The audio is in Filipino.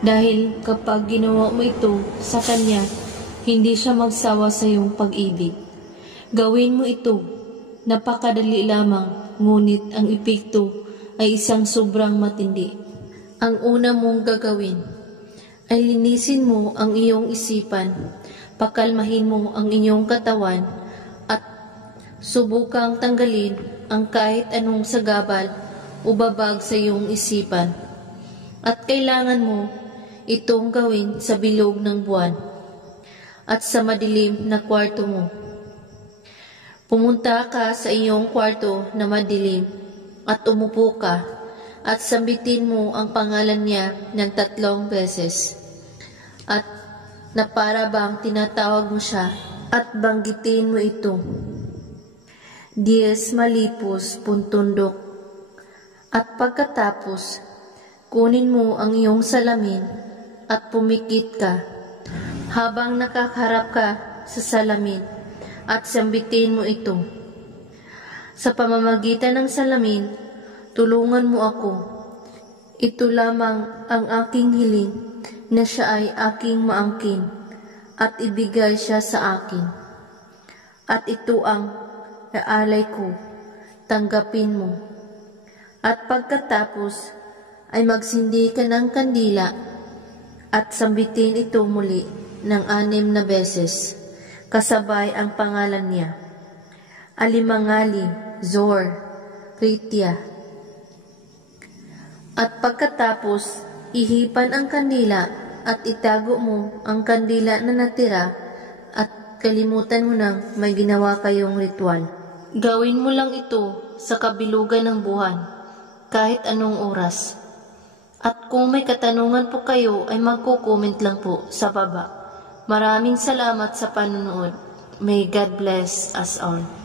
Dahil kapag ginawa mo ito sa Kanya, hindi siya magsawa sa iyong pag-ibig. Gawin mo ito, napakadali lamang, ngunit ang epekto ay isang sobrang matindi. Ang una mong gagawin ay linisin mo ang iyong isipan, pakalmahin mo ang iyong katawan, at subukang tanggalin ang kahit anong sagabal o babag sa iyong isipan. At kailangan mo itong gawin sa bilog ng buwan at sa madilim na kwarto mo. Pumunta ka sa iyong kwarto na madilim at umupo ka at sambitin mo ang pangalan niya ng 3 beses. At na para bang tinatawag mo siya at banggitin mo ito. Dies malipos puntundok. At pagkatapos, kunin mo ang iyong salamin at pumikit ka habang nakaharap ka sa salamin at sambitin mo ito. Sa pamamagitan ng salamin, tulungan mo ako. Ito lamang ang aking hiling na siya ay aking maangkin at ibigay siya sa akin. At ito ang naalay ko, tanggapin mo. At pagkatapos ay magsindi ka ng kandila at sambitin ito muli ng 6 na beses, kasabay ang pangalan niya. Alimangali, Zor, Ritya. At pagkatapos, ihipan ang kandila at itago mo ang kandila na natira at kalimutan mo nang may ginawa kayong ritual. Gawin mo lang ito sa kabilugan ng buwan, kahit anong oras. At kung may katanungan po kayo ay magko-comment lang po sa baba. Maraming salamat sa panonood. May God bless us all.